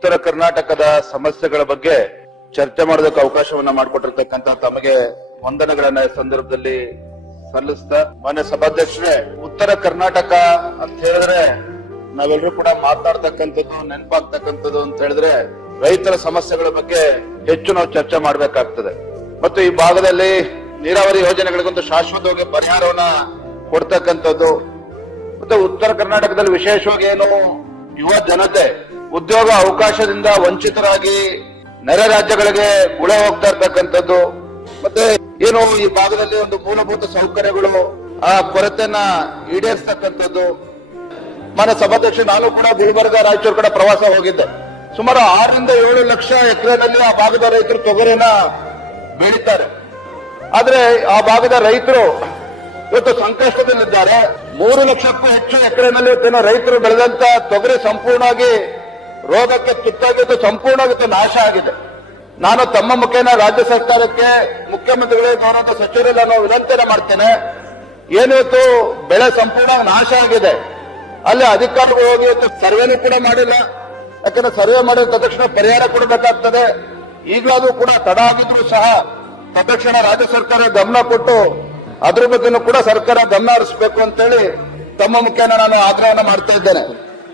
ಉತ್ತರ ಕರ್ನಾಟಕದ ಸಮಸ್ಯೆಗಳ ಬಗ್ಗೆ ಚರ್ಚೆ ಮಾಡೋದಕ್ಕೆ ಅವಕಾಶವನ್ನ ಮಾಡಿಕೊಟ್ಟಿರ್ತಕ್ಕಂಥ ತಮಗೆ ವಂದನೆಗಳನ್ನ ಈ ಸಂದರ್ಭದಲ್ಲಿ ಸಲ್ಲಿಸ್ತಾ, ಮಾನ್ಯ ಸಭಾಧ್ಯಕ್ಷರೇ, ಉತ್ತರ ಕರ್ನಾಟಕ ಅಂತ ಹೇಳಿದ್ರೆ ನಾವೆಲ್ಲರೂ ಕೂಡ ಮಾತನಾಡ್ತಕ್ಕಂಥದ್ದು, ನೆನಪಾಗ್ತಕ್ಕಂಥದ್ದು ಅಂತ ಹೇಳಿದ್ರೆ ರೈತರ ಸಮಸ್ಯೆಗಳ ಬಗ್ಗೆ ಹೆಚ್ಚು ನಾವು ಚರ್ಚೆ ಮಾಡಬೇಕಾಗ್ತದೆ. ಮತ್ತು ಈ ಭಾಗದಲ್ಲಿ ನೀರಾವರಿ ಯೋಜನೆಗಳಿಗೊಂದು ಶಾಶ್ವತವಾಗಿ ಪರಿಹಾರವನ್ನ ಕೊಡ್ತಕ್ಕಂಥದ್ದು, ಮತ್ತೆ ಉತ್ತರ ಕರ್ನಾಟಕದಲ್ಲಿ ವಿಶೇಷವಾಗಿ ಏನು ಯುವ ಜನತೆ ಉದ್ಯೋಗ ಅವಕಾಶದಿಂದ ವಂಚಿತರಾಗಿ ನೆರೆ ರಾಜ್ಯಗಳಿಗೆ ಗುಳೆ ಹೋಗ್ತಾ ಇರ್ತಕ್ಕಂಥದ್ದು, ಮತ್ತೆ ಏನು ಈ ಭಾಗದಲ್ಲಿ ಒಂದು ಮೂಲಭೂತ ಸೌಕರ್ಯಗಳು ಆ ಕೊರತೆಯನ್ನ ಈಡೇರಿಸತಕ್ಕಂಥದ್ದು. ಮಾನ್ಯ ಸಭಾಧ್ಯಕ್ಷ, ನಾನು ಕೂಡ ಗುಲ್ಬರ್ಗ, ರಾಯಚೂರು ಕಡೆ ಪ್ರವಾಸ ಹೋಗಿದ್ದೆ. ಸುಮಾರು 6 ರಿಂದ 7 ಲಕ್ಷ ಎಕರೆನಲ್ಲಿ ಆ ಭಾಗದ ರೈತರು ತೊಗರಿನ ಬೆಳೀತಾರೆ. ಆದ್ರೆ ಆ ಭಾಗದ ರೈತರು ಇವತ್ತು ಸಂಕಷ್ಟದಲ್ಲಿದ್ದಾರೆ. 3 ಲಕ್ಷಕ್ಕೂ ಹೆಚ್ಚು ಎಕರೆನಲ್ಲಿ ಇವತ್ತೇನೋ ರೈತರು ಬೆಳೆದಂತ ತೊಗರಿ ಸಂಪೂರ್ಣವಾಗಿ ರೋಗಕ್ಕೆ ತುತ್ತಾಗಿದ್ದು, ಸಂಪೂರ್ಣವಾಗಿ ನಾಶ ಆಗಿದೆ. ನಾನು ತಮ್ಮ ಮುಖೇನ ರಾಜ್ಯ ಸರ್ಕಾರಕ್ಕೆ, ಮುಖ್ಯಮಂತ್ರಿಗಳೇ, ಗೌರವದ ಸಚಿವರೆಲ್ಲ ನಾನು ವಿನಂತಿಯನ್ನು ಮಾಡ್ತೇನೆ. ಏನಿವತ್ತು ಬೆಳೆ ಸಂಪೂರ್ಣ ನಾಶ ಆಗಿದೆ, ಅಲ್ಲಿ ಅಧಿಕಾರಿಗಳು ಹೋಗಿ ಸರ್ವೆನೂ ಕೂಡ ಮಾಡಿಲ್ಲ. ಯಾಕಂದ್ರೆ ಸರ್ವೆ ಮಾಡಿದ ತಕ್ಷಣ ಪರಿಹಾರ ಕೊಡಬೇಕಾಗ್ತದೆ. ಈಗಲಾದ್ರೂ ಕೂಡ ತಡ ಆಗಿದ್ರು ಸಹ ತಕ್ಷಣ ರಾಜ್ಯ ಸರ್ಕಾರ ಗಮನ ಕೊಟ್ಟು ಅದ್ರ ಬಗ್ಗೆನೂ ಕೂಡ ಸರ್ಕಾರ ಗಮನ ಹರಿಸಬೇಕು ಅಂತೇಳಿ ತಮ್ಮ ಮುಖೇನ ನಾನು ಆಗ್ರಹವನ್ನು ಮಾಡ್ತಾ ಇದ್ದೇನೆ.